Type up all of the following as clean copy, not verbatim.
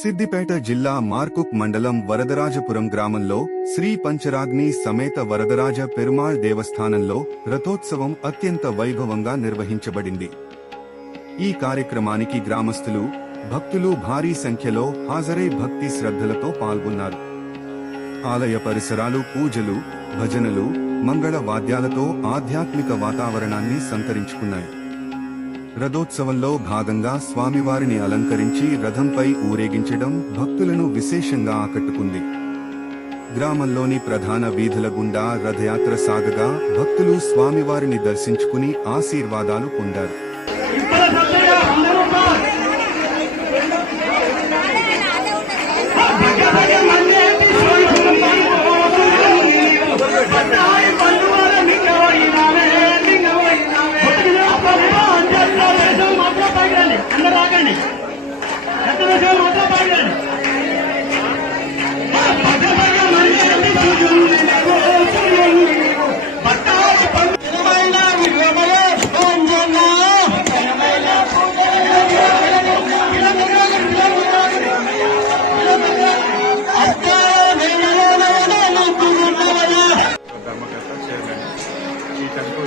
సిద్దిపేట జిల్లా మార్కుక్ మండలం వరదరాజపురం గ్రామంలో శ్రీ పంచరాగ్ని సమేత వరదరాజ పెరుమాళ్ దేవస్థానంలో రథోత్సవం అత్యంత వైభవంగా నిర్వహించబడింది. ఈ కార్యక్రమానికి గ్రామస్తులు, భక్తులు భారీ సంఖ్యలో హాజరై భక్తి శ్రద్ధలతో పాల్గొన్నారు. ఆలయ పరిసరాలు పూజలు, భజనలు, మంగళ వాద్యాలతో ఆధ్యాత్మిక వాతావరణాన్ని సంతరించుకున్నాయి. రథోత్సవంలో భాగంగా స్వామివారిని అలంకరించి రథంపై ఊరేగించడం భక్తులను విశేషంగా ఆకట్టుకుంది. గ్రామంలోని ప్రధాన వీధుల గుండా రథయాత్ర సాగగా భక్తులు స్వామివారిని దర్శించుకుని ఆశీర్వాదాలు పొందారు.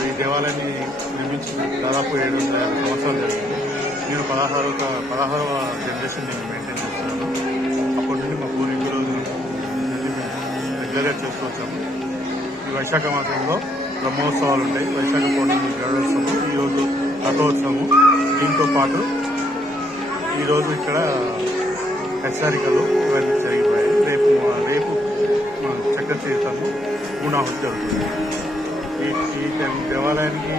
ఈ దేవాలయాన్ని నిర్మించిన దాదాపు 750 సంవత్సరాలు జరిగింది. నేను 16వ జనరేషన్ నేను మెయింటైన్ చేస్తున్నాను. అప్పటి నుండి మా పూర్వీకులు రెగ్యులర్గా చేస్తూ వచ్చాము. ఈ వైశాఖ మాసంలో బ్రహ్మోత్సవాలు ఉంటాయి. వైశాఖ పౌర్ణమి గరుడోత్సవం, ఈరోజు రథోత్సవము. దీంతో పాటు ఈరోజు ఇక్కడ హెచ్చరికలు ఇవన్నీ జరిగిపోయాయి. రేపు చక్ర తీర్థము పూర్ణాహుతి జరుగుతుంది. ఈ దేవాలయానికి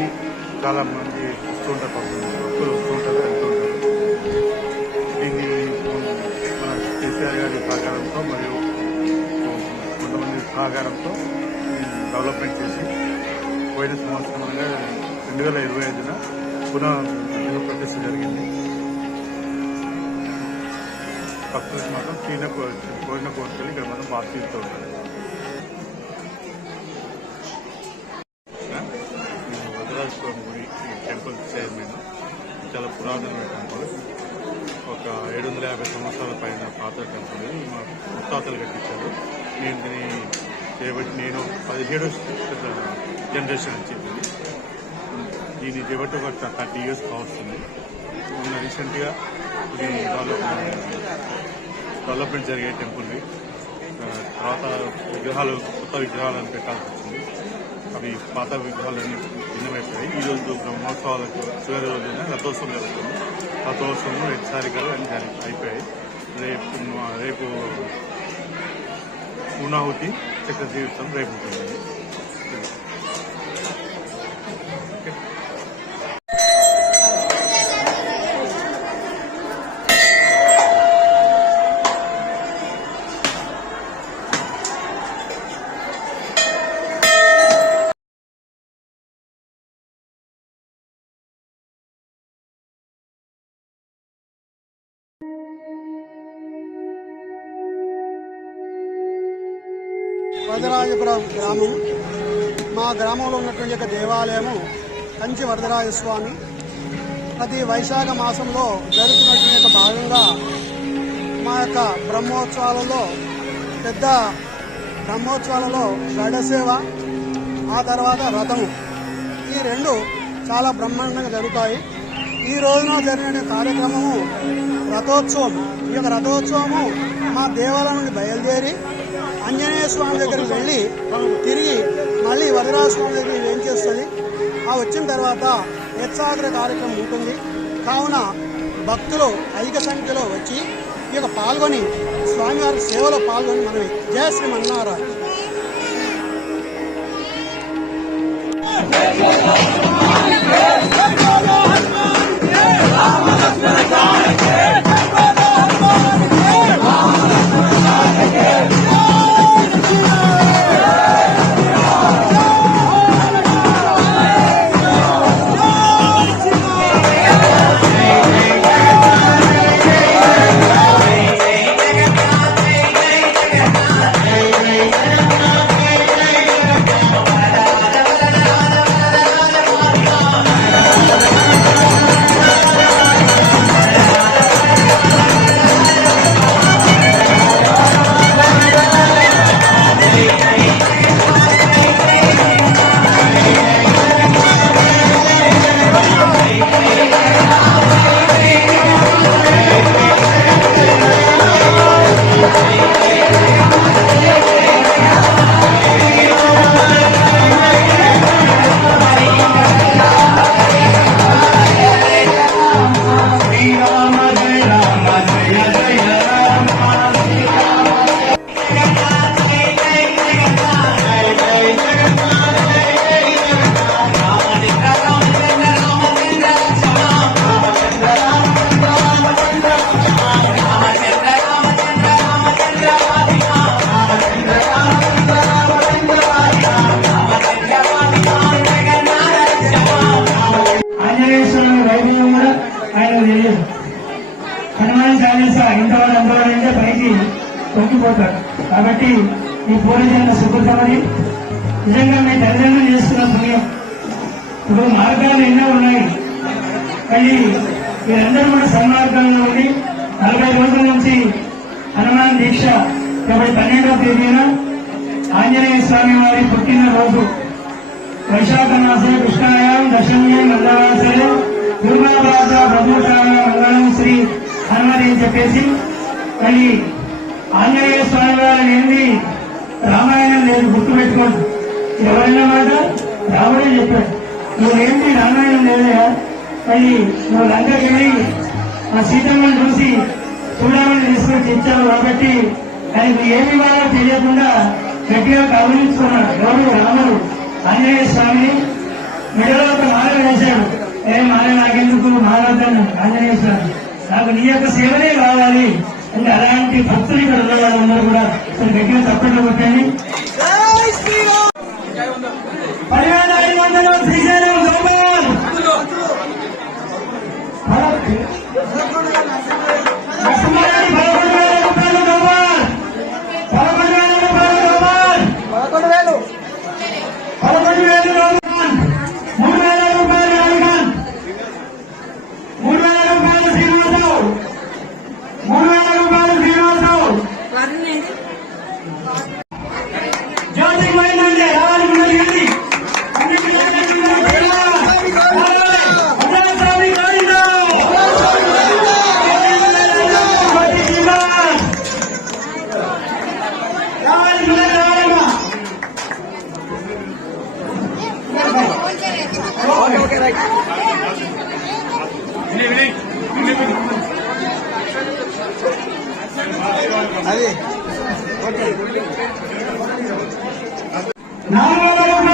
చాలా మంది వస్తుంటారు, భక్తులు వస్తుంటారు, వెళ్తుంటారు. దీన్ని మన కేసీఆర్ గారి సహకారంతో మరియు కొంతమంది సహకారంతో డెవలప్మెంట్ చేసి పోయిన సంవత్సరం 2025న పునః ప్రతిష్ఠ జరిగింది. భక్తులకు మాత్రం కోరిన కోరికలు ఇక్కడ మనం బాధ్యతతో ఉంటారు. వరదరాజపురం గుడి టెంపుల్ చైర్మన్. చాలా పురాతనమైన టెంపుల్. ఒక 750 సంవత్సరాల పైన పాత టెంపుల్. మా ముత్తాతలు కట్టించారు. నేను నేను 17వ జనరేషన్ వచ్చింది. దీన్ని చేయబట్టి ఒక 30 years కావస్తుంది. మొన్న రీసెంట్గా ఇది డెవలప్మెంట్ జరిగే టెంపుల్వి. తర్వాత కొత్త విగ్రహాలను పెట్టాల్సి వచ్చింది. అవి పాత విగ్రహాలన్నీ భిన్నమైపోయాయి. ఈరోజు బ్రహ్మోత్సవాలకు చివరి రోజున రథోత్సవం జరుగుతుంది. రథోత్సవం హెచ్చరికలు అన్ని అయిపోయాయి. రేపు పూర్ణాహుతి చక్ర తీర్థం రేపు ఉంటుంది. వరదరాజపురం గ్రామం. మా గ్రామంలో ఉన్నటువంటి ఒక దేవాలయము కంచి వరదరాజస్వామి. ప్రతి వైశాఖ మాసంలో జరుగుతున్నటువంటి భాగంగా మా యొక్క పెద్ద బ్రహ్మోత్సవాలలో గడసేవ, ఆ తర్వాత రథము, ఈ రెండు చాలా బ్రహ్మాండంగా జరుగుతాయి. ఈ రోజున జరిగిన కార్యక్రమము రథోత్సవం. ఈ యొక్క రథోత్సవము మా దేవాలయం నుండి బయలుదేరి ఆంజనేయ స్వామి దగ్గరికి వెళ్ళి తిరిగి మళ్ళీ వరదరాజ స్వామి దగ్గరికి ఏం చేస్తుంది. ఆ వచ్చిన తర్వాత యత్సాగర కార్యక్రమం ఉంటుంది. కావున భక్తులు అధిక సంఖ్యలో వచ్చి ఈ యొక్క పాల్గొని స్వామివారి సేవలో పాల్గొని మనవి. జయ శ్రీమన్నారాయణ. మర్చిపోతారు. కాబట్టి ఈ పూర్వజన్మ సుకృతమని నిజంగా మీ తల్లిదండ్రులు చేస్తున్న పుణ్యం. ఇప్పుడు మార్గాలు ఎన్నో ఉన్నాయి, కానీ మీరందరూ కూడా సన్మార్గంలో ఉండి 40 రోజుల నుంచి హనుమాన్ దీక్ష ఫిబ్రవరి 12వ తేదీన ఆంజనేయ స్వామి వారి పుట్టినరోజు వైశాఖ మాసే కృష్ణాయాం దశమ్యే మంగళవాసే దుర్గాభాష ప్రదోషాయ మంగళం శ్రీ హనుమతి అని చెప్పేసి, మళ్ళీ ఆంజనేయ స్వామి వారిని ఏంది రామాయణం లేదు, గుర్తుపెట్టుకోండి. ఎవరైనా మాట రాముడే చెప్పాడు, నువ్వేంటి రామాయణం లేదా, మళ్ళీ నువ్వు లంకకి వెళ్ళి ఆ సీతమ్మని చూసి చూడాలని తీసుకొచ్చి ఇచ్చావు. కాబట్టి ఆయనకు ఏమి వాడో తెలియకుండా గట్టిగా కౌలించుకున్నాడు. ఎవరు? రాముడు ఆంజనేయ స్వామిని మెడలో ఒక మాల వేశాడు. మాల నాకెందుకు మాలవద్దాను ఆంజనేయ స్వామి, నాకు నీ యొక్క సేవనే కావాలి అంటే అలాంటి భక్తులు ఇక్కడ ఉన్న వాళ్ళందరూ కూడా గట్టిగా తప్పట్లు కొట్టండి. 10,500 శ్రీశైలం గోపాల్ నరసింహారెడ్డి 11,000 రూపాయలు గోపాల్ 11,000 రూపాయలు గోపాల్ 11,000 గోపాల్ 3,000 రూపాయలు రాజకాన్ 3,000 రూపాయలు శ్రీనివాసరావు 3,000 రూపాయలు శ్రీనివాసరావు జ్యోతి పోయిందండి రావాలి ముందు గండి అది 4,000 రూపాయలు